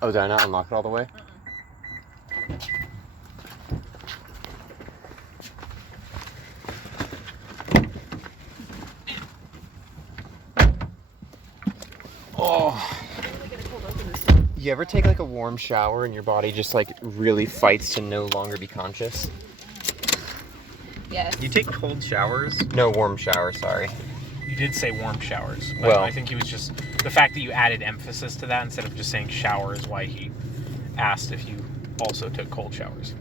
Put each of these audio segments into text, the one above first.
Oh, did I not unlock it all the way? Oh. You ever take like a warm shower and your body just like really fights to no longer be conscious? Yes. You take cold showers? No, warm shower, sorry. You did say warm showers. But Well, I think he was just... The fact that you added emphasis to that instead of just saying shower is why he asked if you also took cold showers.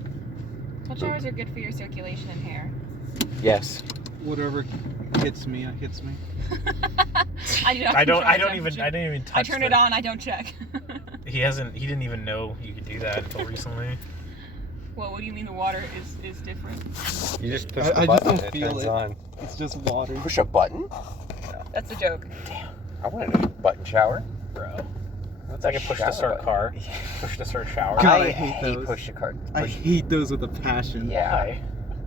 Cold showers are good for your circulation and hair. yes. Whatever hits me, hits me. I didn't even touch I turn it on, I don't check. He didn't even know you could do that until recently. Well, what do you mean the water is different? You just push I the button just don't and feel turns it. on. It's just water. Push a button? That's the joke. Damn. I wanted a button shower. Bro. What's It's like a push to start car. Push to start shower. God, I I hate those. push to cart. I hate those with a passion. Yeah. Why?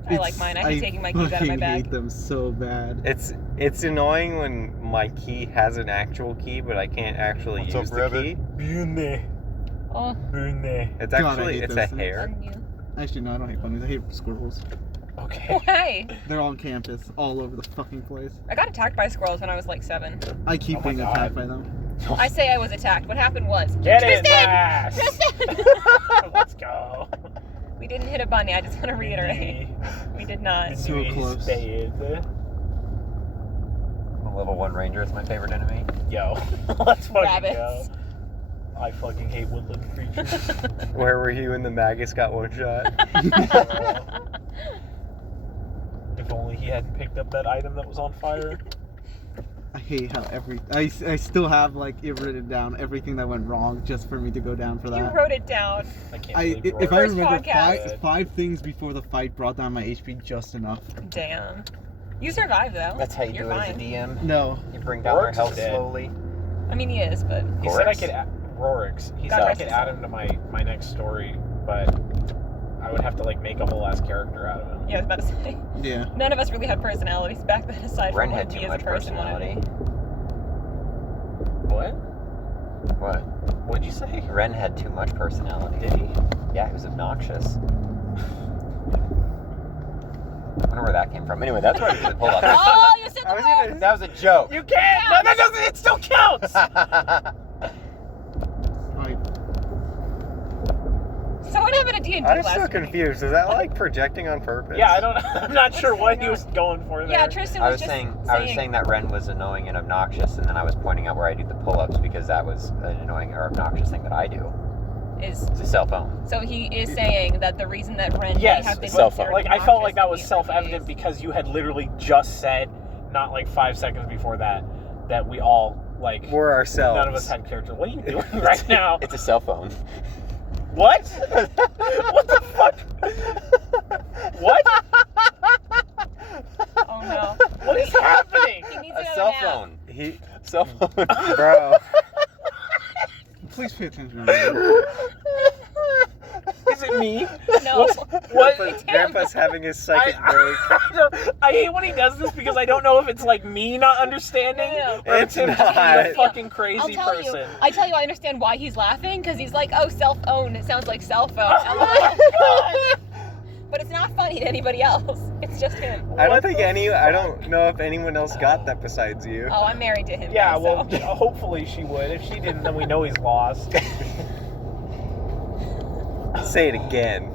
I like mine. I hate taking my keys out of my I bag. hate them so bad. It's annoying when my key has an actual key, but I can't actually use the key. Oh, It's God, I actually hate it's a those things. hair. on you. Actually, no, I don't hate bunnies. I hate squirrels. Okay. Why? They're on campus, all over the fucking place. I got attacked by squirrels when I was like 7. I keep Oh my being God. attacked by them. I say I was attacked. What happened was... Get it, Tristan! Vash! Tristan! Let's go. We didn't hit a bunny. I just want to reiterate. We did not. So close. A level 1 ranger is my favorite enemy. Yo, let's fucking Rabbits. go. I fucking hate woodland creatures. Where were you when the Magus got one shot? If only he hadn't picked up that item that was on fire. I hate how I still have like it written down everything that went wrong just for me to go down for You that. wrote it down. I can't believe If I First remember, podcast. five things before the fight brought down my HP just enough. Damn. You survived though. That's how you You're do it fine. as a DM. No, You bring down our Rorik's health dead. slowly. I mean, he is, but He said I Rorik's? could Rorik's. He God said I rest could his add soul. him to my next story, but I would have to like make a whole ass character out of him. yeah, I was about to say. yeah. None of us really had personalities back then, aside Ren from had what too me as much a person personality. wanted to What? What? What'd you say? Ren had too much personality. Did he? Yeah, he was obnoxious. I wonder where that came from. Anyway, that's where I did the pull up. Oh, you said the word! That was a joke. You can't! No, that doesn't, it still counts! So what happened at D&D I'm last so week? confused. Is that like projecting on purpose? Yeah, I'm not sure what he was going for there. Yeah, Tristan I was was just saying that Ren was annoying and obnoxious, and then I was pointing out where I do the pull-ups because that was an annoying or obnoxious thing that I do. is It's a cell phone. so he is saying that the reason that Ren Yes, may have been cell phone. Like, I felt like that was self-evident because because you had literally just said, not like 5 seconds before that we all, like, We're ourselves. none of us had characters. What are you doing right now? It's a cell phone. What? What the fuck? What? Oh no. What is happening? He needs A another cell nap. phone. Cell phone, bro. Please pay attention. Is it me? No. What? Grandpa's having his psychic break. I hate when he does this because I don't know if it's like me not understanding No. or it's him just being not. a fucking crazy I'll tell person. you. I understand why he's laughing because he's like, oh, cell phone. It sounds like cell phone. Oh my God. But it's not funny to anybody else. It's just him. I don't know if anyone else got that besides you. Oh, I'm married to him. Yeah, now, well, so. hopefully she would. If she didn't, then we know he's lost. Say it again.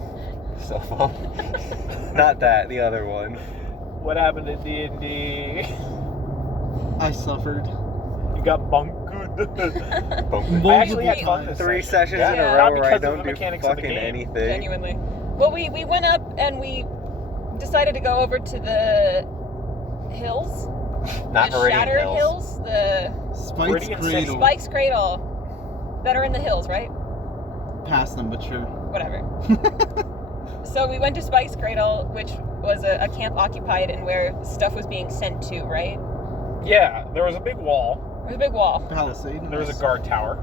Cell phone. Not that, the other one. What happened to D&D? I suffered. You got bunked. Multiple I actually had fun times. this 3 session. sessions Yeah. in a Not row where I because of don't the do mechanics of the fucking game. anything. Genuinely. Well, we went up and we decided to go over to the hills. Not the Meridian Shattered Hills. The Spike's Meridian City. Cradle. Spike's Cradle that are in the hills, right? Past them, but sure. Whatever. So we went to Spike's Cradle, which was a camp occupied and where stuff was being sent to, right? Yeah, there was a big wall. There was a big wall. Palisade. There was a guard tower.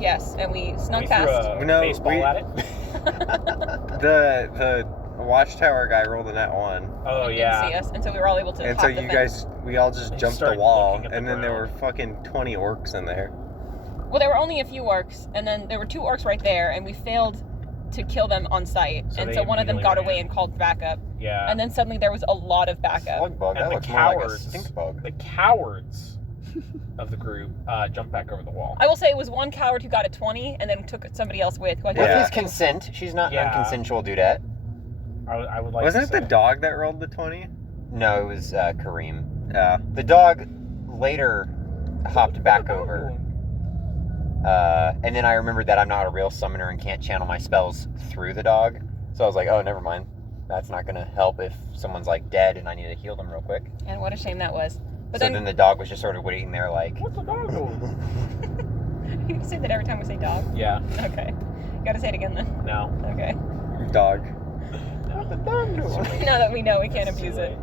Yes, and we snuck We threw past. a No, baseball at it. The watchtower guy rolled a nat 1. Oh, He yeah. didn't see us, and so we were all able to And hop so the you fence. guys, we all just They jumped the started wall, looking at the and then there were ground. fucking 20 orcs in there. Well, there were only a few orcs, and then there were 2 orcs right there, and we failed to kill them on sight. So and they so one of them immediately got away ran. and called backup. Yeah. And then suddenly there was a lot of backup. Slug bug. And That the looks more like a cowards, stink bug. the cowards of the group jumped back over the wall. I will say it was one coward who got a 20 and then took somebody else with. Who I With think- his consent, she's not Yeah. non-consensual dudette. I would like Wasn't to it the say. dog that rolled the 20? No, it was Kareem. Yeah. The dog later hopped back over. And then I remembered that I'm not a real summoner and can't channel my spells through the dog. So I was like, oh, never mind. That's not going to help if someone's like dead and I need to heal them real quick. And what a shame that was. But So then the dog was just sort of waiting there like... What's the dog doing? you say that every time we say dog. Yeah. Okay. You gotta say it again then. No. Okay. Dog. What's the dog doing? Now that we know, we can't abuse it.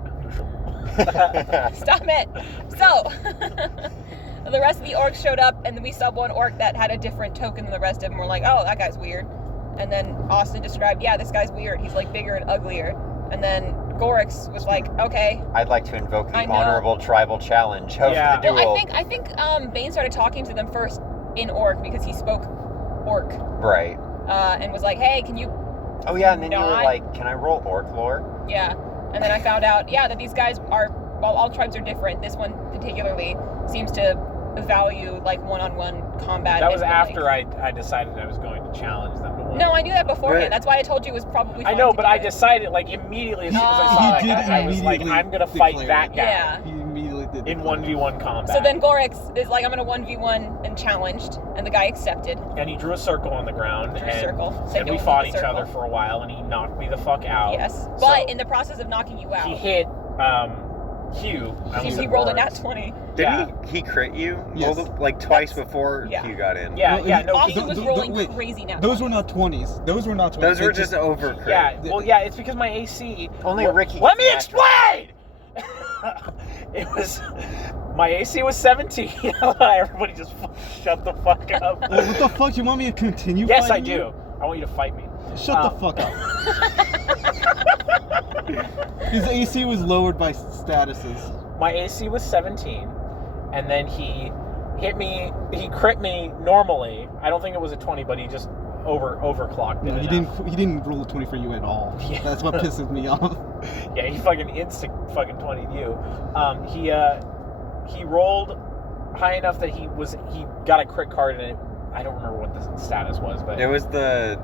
Stop Stop it! So, the rest of the orcs showed up, and then we saw one orc that had a different token than the rest of them. We're like, oh, that guy's weird. And then Austin described, yeah, this guy's weird. He's like bigger and uglier. And then Gorix was like, okay. I'd like to invoke the I know. honorable tribal challenge of Yeah. the duel. Well, I think Bane started talking to them first in orc because he spoke orc, Right. and was like, hey, can you? Oh yeah, and then you were Not- like, can I roll orc lore? Yeah. And then I found out, yeah, that these guys are, while all tribes are different, this one particularly seems to value like one-on-one combat. That was and, after like, I decided I was going to challenge them to one. No, I knew that beforehand. But- That's why I told you it was probably. I fun know, to but do I it. decided like immediately as soon as I saw He that did guy, I was like, immediately I'm gonna fight declare that it. guy Yeah. He immediately did. in declare. 1v1 combat. So then Gorix is like, I'm gonna 1v1 and challenged, and the guy accepted. And he drew a circle on the ground. Drew a and, circle. Said, And we "Don't fought do each the other circle." for a while, and he knocked me the fuck out. Yes, but So- in the process of knocking you out, He hit Hugh. I almost he said rolled a Gorix. nat 20. Didn't he crit you? Yes. Like twice That's- before yeah. Hugh got in. Yeah, Well, yeah, he- no, Austin he, was the- rolling wait, crazy nat Those were 20s. not 20s. Those were not 20s. Those They were just over crit. yeah, well, yeah, it's because my AC. Only Ricky Let me gets natural. explain. It was my AC was 17. Everybody just shut the fuck up. Well, what the fuck? You want me to continue? Yes, I fighting you? do. I want you to fight me. Shut the fuck up. His AC was lowered by statuses. My AC was 17, and then he hit me. He crit me normally. I don't think it was a 20, but he just overclocked it. No, he enough. didn't. He didn't roll a 20 for you at all. Yeah. That's what pisses me off. Yeah, he fucking instant fucking 20'd you. He rolled high enough that he got a crit card, and I don't remember what the status was, but It was the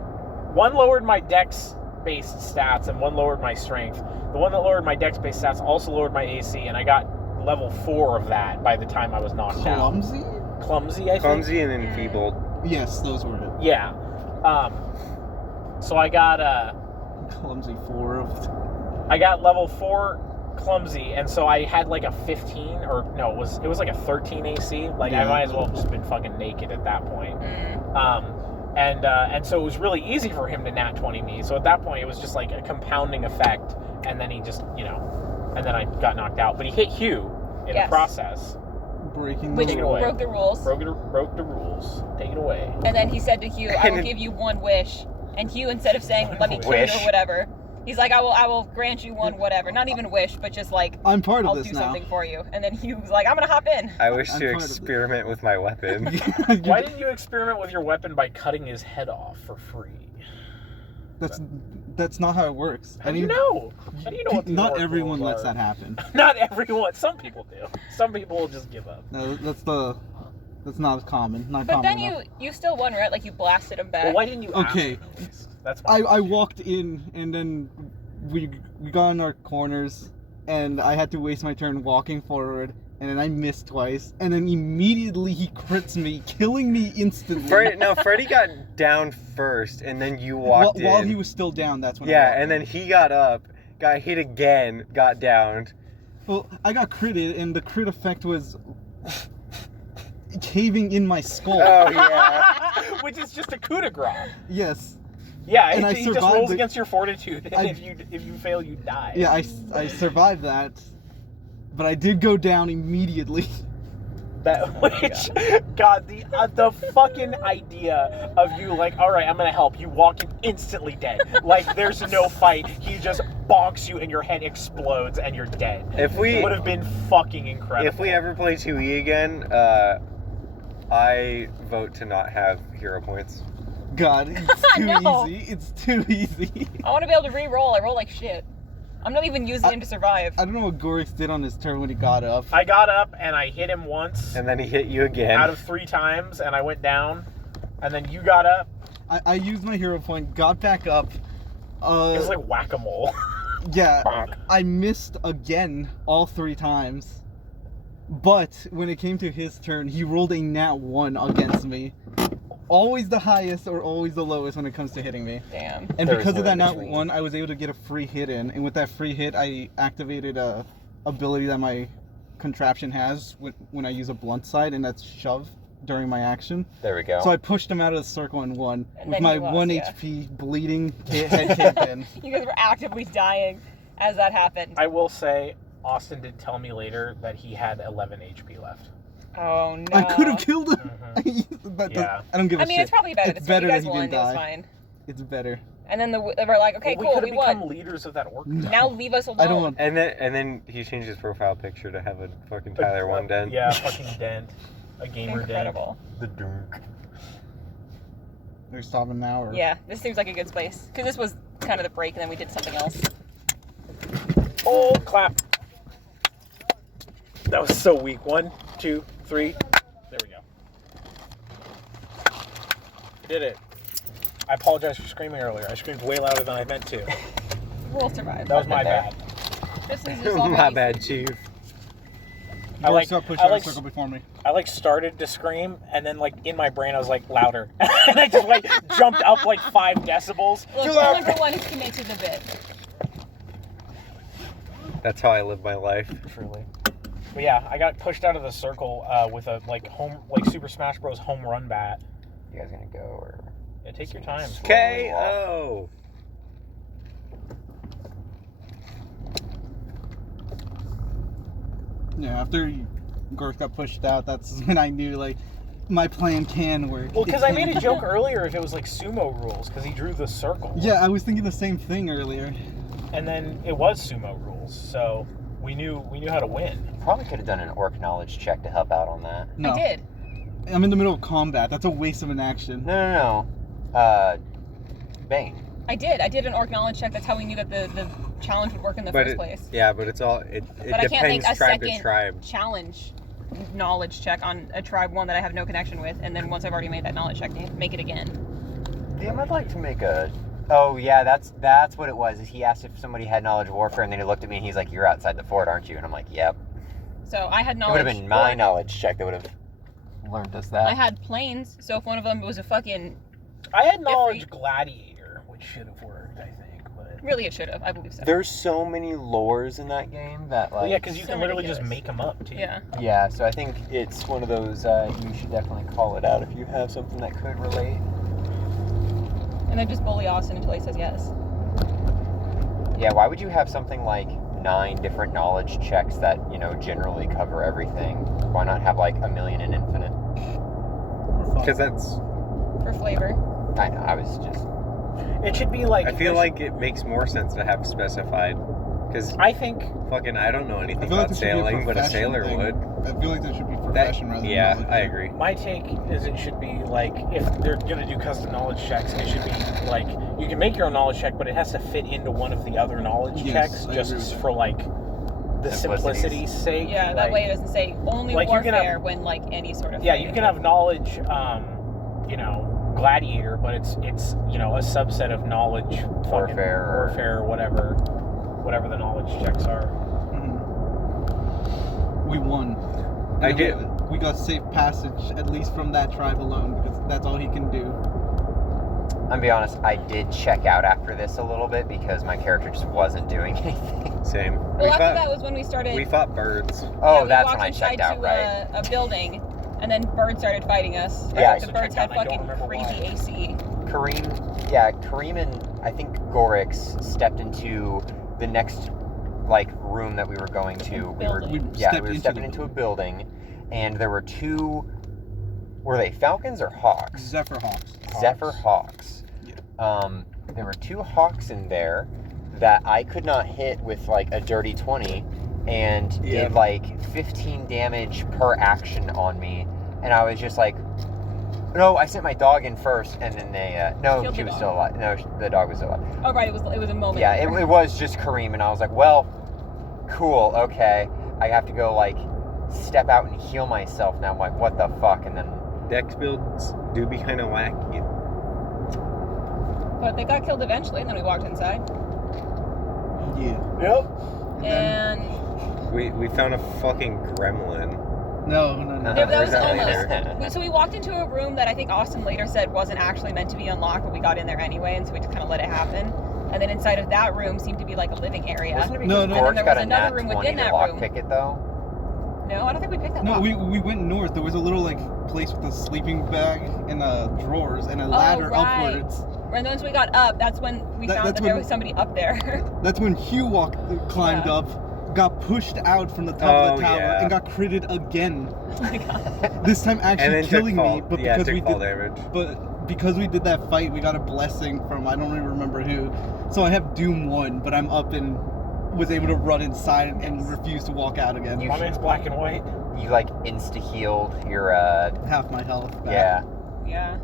one lowered my dex based stats and one lowered my strength. The one that lowered my dex based stats also lowered my AC, and I got level 4 of that by the time I was knocked out. Clumsy? Clumsy, I think. clumsy and enfeebled. Yes, those were it. Yeah. So I got Clumsy 4 of. I got level 4 clumsy, and so I had like a 15, or no, it was like a 13 AC. Like I Yeah. might as well have just been fucking naked at that point. And so it was really easy for him to nat 20 me. So at that point, it was just like a compounding effect, and then he just, and then I got knocked out. But he hit Hugh in Yes. the process. Breaking Which the Take it rule. away. broke the rules. Broke the rules. Take it away. And then he said to Hugh, I will give you one wish. And Hugh, instead of saying, let me kill you Wish. or whatever, he's like, I will grant you one whatever. Not even wish, but just like, I'm part I'll of do this now. something for you. And then Hugh was like, I'm gonna hop in. I wish I'm to part of it. experiment with my weapon. Why didn't you experiment with your weapon by cutting his head off for free? That's not how it works. How do you know? How do you know what these Not orc everyone rules lets are? that happen. Not everyone. Some people do. Some people will just give up. No, that's not common. Not But common then enough. you still won, right? Like you blasted him back. Well, why didn't you ask Okay. him at least? That's my I walked in and then we got in our corners and I had to waste my turn walking forward and then I missed twice and then immediately he crits me, killing me instantly. Freddie got down first, and then you walked in. While he was still down, that's when I Yeah, walked and in. then he got up, got hit again, got downed. Well, I got critted and the crit effect was caving in my skull. Oh yeah. Which is just a coup de grace. Yes. Yeah, And I he just survived rolls it. against your fortitude, and I- if you fail, you die. Yeah, I survived that. But I did go down immediately. God, the fucking idea of you like, all right, I'm gonna help you, walk in instantly dead. Like there's no fight. He just bonks you and your head explodes and you're dead. If we Would have been fucking incredible. If we ever play 2E again, I vote to not have hero points. God, it's too No. easy. It's too easy. I want to be able to re-roll. I roll like shit. I'm not even using him to survive. I don't know what Gorix did on his turn when he got up. I got up and I hit him once And then he hit you again. out of 3 times, and I went down. And then you got up. I used my hero point, got back up. It was like whack-a-mole. Yeah, Bonk. I missed again all 3 times. But when it came to his turn, he rolled a nat 1 against me. Always the highest or always the lowest when it comes to hitting me. Damn. And There because was of no that nat in-between. 1, I was able to get a free hit in. And with that free hit, I activated a ability that my contraption has when I use a blunt side, and that's shove during my action. There we go. So I pushed him out of the circle and won. And With then my you lost, 1 yeah. HP bleeding head caved in. You guys were actively dying as that happened. I will say, Austin did tell me later that he had 11 HP left. Oh no. I could have killed him. Mhm. But Yeah. I don't give a I mean, shit. it's probably better. It's This way. better You guys that he won. didn't It was die. fine. It's better. And then they were like, okay, Well, cool, could we have become won. leaders of that orc. Now leave us alone. I don't want. And then he changed his profile picture to have a fucking Tyler one dent. Yeah, fucking dent. A gamer Incredible. the dunk. They're stopping now, or Yeah, this seems like a good space. Because this was kind of the break, and then we did something else. dent. Oh, clap. That was so weak. 1, 2, 3. There we go. Did it. I apologize for screaming earlier. I screamed way louder than I meant to. We'll survive. That was my There. bad. This is just My already- bad, Chief. I like- got pushed I out like- of the circle before me. I started to scream, and then in my brain I was like louder, and I just jumped up 5 decibels. Look, Too I'm loud. number one who's committed to the bit. That's how I live my life. Truly. But yeah, I got pushed out of the circle with a Super Smash Bros. Home run bat. You guys gonna go or? Yeah, take your time. KO. Yeah, after Gork got pushed out, that's when I knew my plan can work. Well, It because I made can. a joke earlier if it was sumo rules, because he drew the circle. Yeah, I was thinking the same thing earlier. And then it was sumo rules, so we knew how to win. Probably could have done an orc knowledge check to help out on that. No, I did. I'm in the middle of combat. That's a waste of an action. No. Bane. I did. I did an orc knowledge check. That's how we knew that the challenge would work in the But first it- place. Yeah, but it's all it But I can't make depends a tribe to second tribe. challenge knowledge check on a tribe one that I have no connection with, and then once I've already made that knowledge check, make it again. Damn, I'd like to make a. Oh yeah, that's what it was. Is he asked if somebody had knowledge of warfare, and then he looked at me and he's like, "You're outside the fort, aren't you?" And I'm like, "Yep." So I had It knowledge. would have been my orc. knowledge check that would have learned us that. I had planes, so if one of them was a fucking I had knowledge gladiator, which should have worked, I think. But really, it should have. I believe so. There's so many lores in that game that like. well, yeah, because you so can literally ridiculous. just make them up too. Yeah. Yeah, so I think it's one of those. You should definitely call it out if you have something that could relate. And then just bully Austin until he says yes. Yeah, why would you have something like 9 different knowledge checks that generally cover everything? Why not have like a million in infinite? Because that's. For flavor. I know. I was just. It should be I feel like it makes more sense to have specified. Because I think fucking, I don't know I anything feel like about there should be a sailing, but a profession sailor thing. would. I feel like there should be That, profession rather than yeah, knowledge. I agree. my take is it should be if they're gonna do custom knowledge checks, it should be you can make your own knowledge check, but it has to fit into one of the other knowledge Yes, checks, I agree just with for the Simplicities. simplicity's sake. Yeah, that way it doesn't say only like, you can warfare when any sort of. Yeah, fighting. you can have knowledge, gladiator, but it's a subset of knowledge, fucking warfare, or whatever the knowledge checks are. Mhm. We won. I And did. We got safe passage, at least from that tribe alone, because that's all he can do. I'm gonna be honest. I did check out after this a little bit because my character just wasn't doing anything. Same. Well, after that was when we started. We fought birds. Oh, we that's walked when I inside checked out, to right? A building, and then birds started fighting us. Yeah, I the also birds checked had out, and I fucking don't remember crazy why. AC. Kareem and I think Gorix stepped into the next room that we were going to. We were Building. stepped we were into stepping the into a building, and there were 2. Were they falcons or hawks? Zephyr Hawks. Zephyr hawks. There were 2 hawks in there that I could not hit with a dirty 20, and Yeah. did 15 damage per action on me and I was just like, no, I sent my dog in first, and then they, no, Killed she the was dog. still alive. No, the dog was still alive. Oh right, it was a moment. Yeah, it was just Kareem, and I was like, well, cool, okay. I have to go, like, step out and heal myself now. I'm like, what the fuck? And then, Dex builds do be kind of wacky. But they got killed eventually, and then we walked inside. Yeah. Yep. And then, And We found a fucking gremlin. no. Yeah, but that was Where's almost. So we walked into a room that I think Austin later said wasn't actually meant to be unlocked, but we got in there anyway, and so we just kind of let it happen. And then inside of that room seemed to be like a living area. Wasn't it No, because no. Gork's And then there got was a another nat room 20 within to that lock room. pick it, though? No, I don't think we picked that No, up. we went north. There was a little like place with a sleeping bag and drawers and a ladder right. upwards. And once we got up, that's when we found that's that there when- was somebody up there. That's when Hugh climbed Yeah. up, got pushed out from the top of Oh, the tower, yeah. and got critted again. Oh my god. This time And actually then killing took fall, me, but yeah, because took we fall did, damage. because we did that fight, we got a blessing from I don't even remember who. So I have Doom 1, but I'm up and was able to run inside and refuse to walk out again. My name's Black and White. You, like, insta-healed your, Half my health back. yeah. Yeah.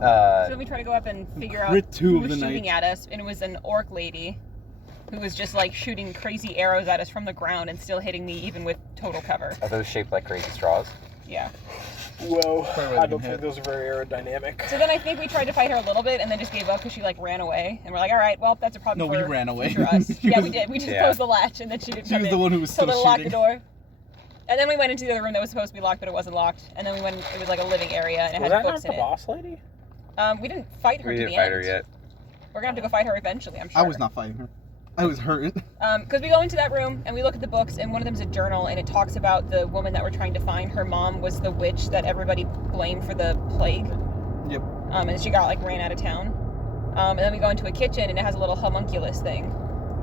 So then we tried to go up and figure out Crit 2 who of was the shooting night. at us, and it was an orc lady who was just like shooting crazy arrows at us from the ground and still hitting me even with total cover. Are those shaped like crazy straws? Yeah. Whoa. Probably I would've don't been think hit. those are very aerodynamic. So then I think we tried to fight her a little bit and then just gave up because she like ran away. And we're like, all right, well, that's a problem No, for we ran away. future us. She Yeah, was- we did. We just Yeah. closed the latch and then she didn't She come was in. the one who was So still then locked the shooting. door. And then we went into the other room that was supposed to be locked, but it wasn't locked. And then we went, it was like a living area and it Was had that books not in the boss lady? it. We didn't fight her We to didn't the fight end. her yet. We're gonna have to go fight her eventually, I'm sure. I was not fighting her. I was hurt. Because we go into that room and we look at the books, and one of them's a journal, and it talks about the woman that we're trying to find. Her mom was the witch that everybody blamed for the plague. Yep. And she got like ran out of town. And then we go into a kitchen, and it has a little homunculus thing.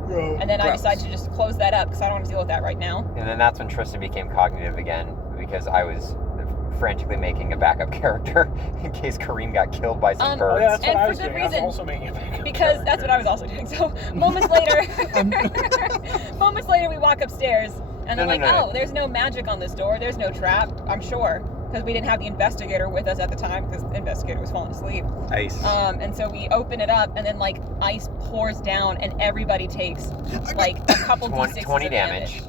And then I Gross. decided to just close that up because I don't want to deal with that right now. And then that's when Tristan became cognitive again, because I was frantically making a backup character in case Kareem got killed by some Oh, Oh birds. yeah, that's what And I for was good doing. I was reason. also making a backup Because that's what I was also doing. So moments later, moments later, we walk upstairs, and they're No, like, no, no. "Oh, there's no magic on this door. There's no trap. I'm sure." Because we didn't have the investigator with us at the time, because the investigator was falling asleep. Ice. And so we open it up, and then like ice pours down, and everybody takes like a couple 20, d6s 20 of damage.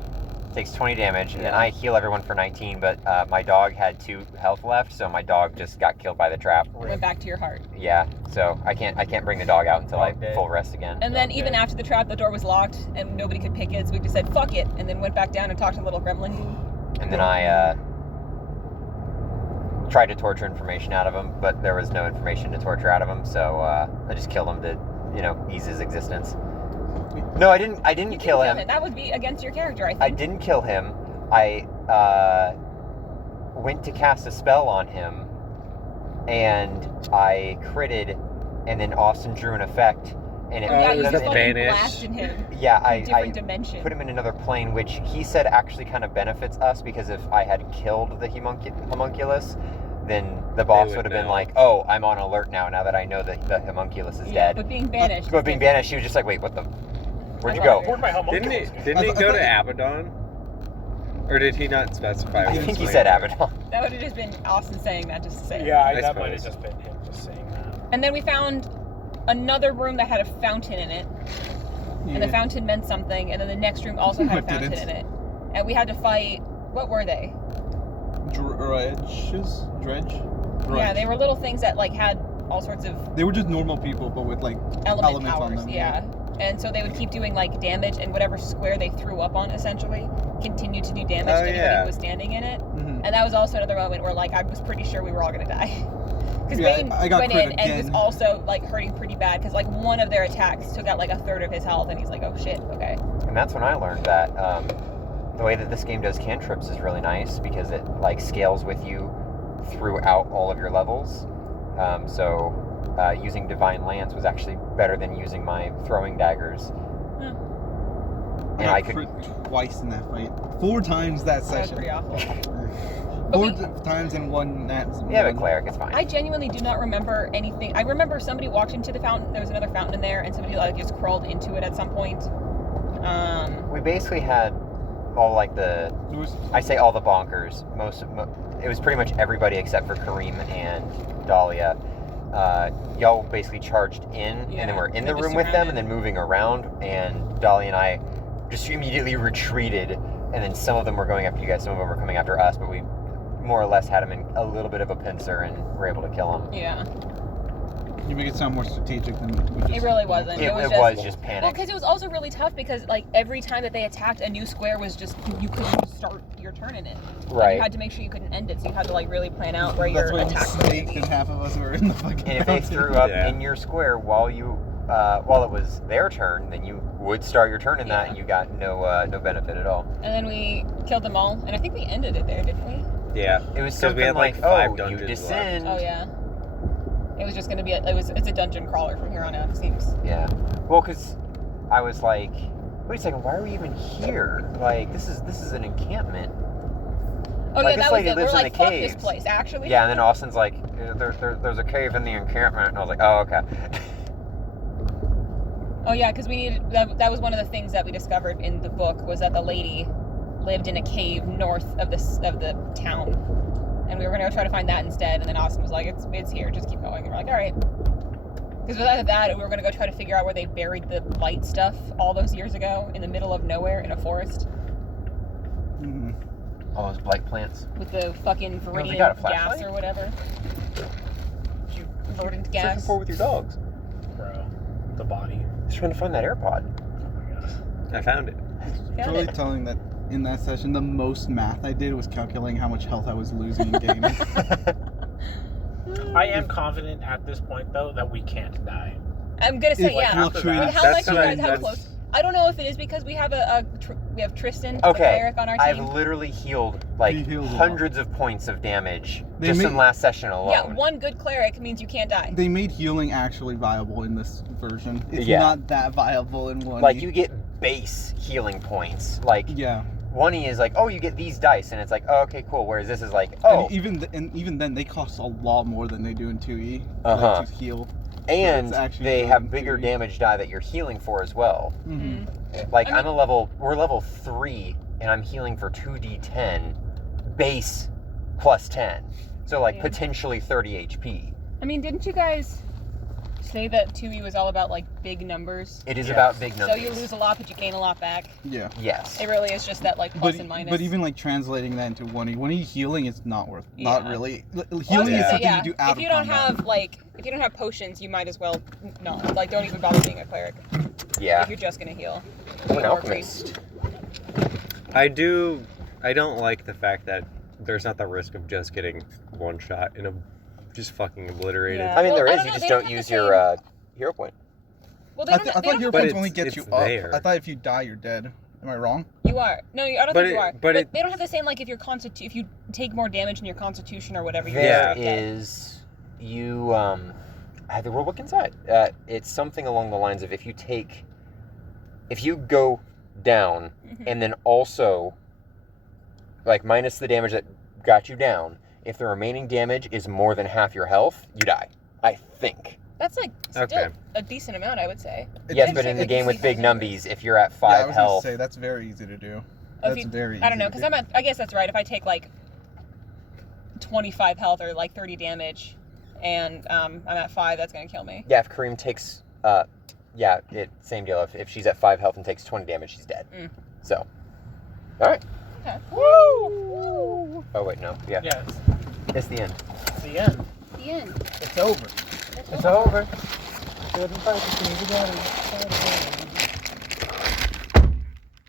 Takes 20 damage, and then I heal everyone for 19, but my dog had 2 health left, so my dog just got killed by the trap. It went back to your heart. Yeah, so I can't bring the dog out until I Okay. full rest again. And then Okay. even after the trap, the door was locked, and nobody could pick it, so we just said "fuck it," and then went back down and talked to the little gremlin dude. And then I tried to torture information out of him, but there was no information to torture out of him, so I just killed him to, ease his existence. No, I didn't You didn't kill him. That would be against your character, I think. I didn't kill him. I went to cast a spell on him, and I critted, and then Austin drew an effect, and it Oh, yeah, it you was just a fucking vanish. blasted him. yeah, in a different I dimension. put him in another plane, which he said actually kind of benefits us, because if I had killed the homunculus, then the boss would would have been know. like, oh, I'm on alert now that I know that the homunculus is Yeah, dead. but being banished. But being banished, she was just like, wait, what the? Where'd you I go? love Where'd my homunculus Didn't go? he? Didn't I he thought- go I to thought- Abaddon? Or did he not specify? I which think he plane? said Abaddon. That would have just been Austin saying that just to say it. Yeah, I that might have suppose. just been him just saying that. And then we found another room that had a fountain in it, and the Yeah. fountain meant something, and then the next room also had a It fountain didn't. in it. And we had to fight, what were they? Dredges? Dredge? Yeah, they were little things that like had all sorts of They were just normal people, but with like element Elements on powers, them, yeah. And so they would keep doing like damage, and whatever square they threw up on essentially continued to do damage Oh, to anybody yeah. who was standing in it. mhm. And that was also another moment where like I was pretty sure we were all gonna die. Because Yeah, Bane I got went crit in and was again. also like hurting pretty bad because like one of their attacks took out like a third of his health, and he's like, oh shit, okay. And that's when I learned that the way that this game does cantrips is really nice, because it like scales with you throughout all of your levels. So using Divine Lance was actually better than using my throwing daggers. And got I could. crit twice in that fight. 4 times that That was session. pretty awful. 4 we- times in one nat. Yeah, but cleric, it's fine. I genuinely do not remember anything. I remember somebody walked into the fountain. There was another fountain in there, and somebody like just crawled into it at some point. We basically had all like the. There was I say all the bonkers. it was pretty much everybody except for Kareem and Dahlia. Y'all basically charged in, and then we're in the They room just with them, surrounded. and then moving around. And Dahlia and I just immediately retreated, and then some of them were going after you guys, some of them were coming after us, but we more or less had them in a little bit of a pincer and were able to kill them. Yeah. You make it sound more strategic than we just. It really wasn't. It was was just just Well, panic. because it was also really tough because like every time that they attacked, a new square was just you couldn't start your turn in it. And Right. you had to make sure you couldn't end it, so you had to like really plan out where That's your why we attacks were gonna snaked be. and half of us were in the fucking. And if they mountain. threw up Yeah. in your square while it was their turn, then you would start your turn in that, Yeah. and you got no benefit at all. And then we killed them all, and I think we ended it there, didn't we? Yeah. It was 'Cause something we had, like, like, 5 you dungeons descend. Oh yeah. It was just gonna be it's a dungeon crawler from here on out. It seems. Yeah. Well, because I was like, wait a second, why are we even here? Like, this is an encampment. Oh Like, yeah, this that was lady it. We're lives in like, the fuck this caves. place, actually. Yeah, and then Austin's like, there's a cave in the encampment, and I was like, oh, okay. Oh yeah, because we needed that was one of the things that we discovered in the book was that the lady lived in a cave north of the town, and we were gonna go try to find that instead. And then Austin was like, "It's here, just keep going." And we're like, "All right." Because without that, we were gonna go try to figure out where they buried the light stuff all those years ago in the middle of nowhere in a forest Mhm. All those blight plants. with the fucking they viridian got a gas flashlight? or whatever. Verdant Searching gas. for with your dogs. Bro, the body. Just trying to find that AirPod. Oh my god. I found it. Found Truly it. telling that in that session, the most math I did was calculating how much health I was losing in gaming. I am confident at this point though that we can't die. I'm gonna say It yeah. fluctuated With how That's much you what guys have that's- close. I don't know if it is because we have we have Tristan, the Okay, cleric on our I've team. literally healed like He heals a lot. hundreds of points of damage They just made- in last session alone. Yeah, one good cleric means you can't die. They made healing actually viable in this version. It's Yeah. not that viable in one. Like you get base healing points. Like Yeah. 1E is like, oh, you get these dice, and it's like, oh, okay, cool. Whereas this is like, oh, And even then, they cost a lot more than they do in 2E. Uh-huh. Like, to heal. and it's actually they good have in bigger theory. damage die that you're healing for as well. Mm-hmm. Like I mean- we're level 3, and I'm healing for 2d10 base plus 10. So like Yeah. potentially 30 HP. I mean, didn't you guys say that 2E was all about like big numbers? It is Yeah. about big numbers. So you lose a lot, but you gain a lot back. Yeah. Yes. It really is just that like plus and minus. But even like translating that into 1E, 1E healing is not worth. Not Yeah. really. Well, I was Healing gonna is say, something yeah, you do out if you of don't combat. if you don't have potions, you might as well not. Like, don't even bother being a cleric Yeah. if you're just gonna heal. I'm an Or priest. alchemist. I don't like the fact that there's not the risk of just getting one shot and just fucking obliterated. Yeah. I mean, Well, there I is. don't You know, just they don't don't have use the your hero point. Well, they I, don't. I they thought don't your But points it's- only get it's you up. there. I thought if you die, you're dead. Am I wrong? You are. No, I don't But think you it- are. but But it- they don't have the same like if if you take more damage in your constitution or whatever. You're There just dead. is you I had the rulebook inside. It's something along the lines of if you go down Mhm. and then also like minus the damage that got you down, if the remaining damage is more than half your health, you die. I think. That's like still Okay. a decent amount, I would say. Yes, It's- but in the it's game with easy big to- numbies, if you're at Yeah, I 5 was health, gonna say that's very easy to do. If That's you- very. I don't easy know, to because do. I guess that's right. If I take like 25 health or like 30 damage, and I'm at 5, that's gonna kill me. yeah, if Kareem takes same deal. If she's at 5 health and takes 20 damage, she's dead. Mm. So, all right. Okay. Woo! Oh wait, no. Yeah, Yeah, it's the end. it's the end. The end. It's over. It's over.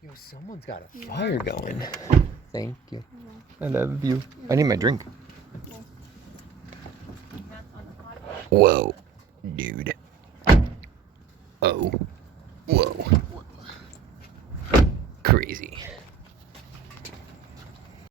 Yo, someone's got a fire going. Thank you. I love you. I need my drink. Whoa, dude. Oh. Whoa. Crazy.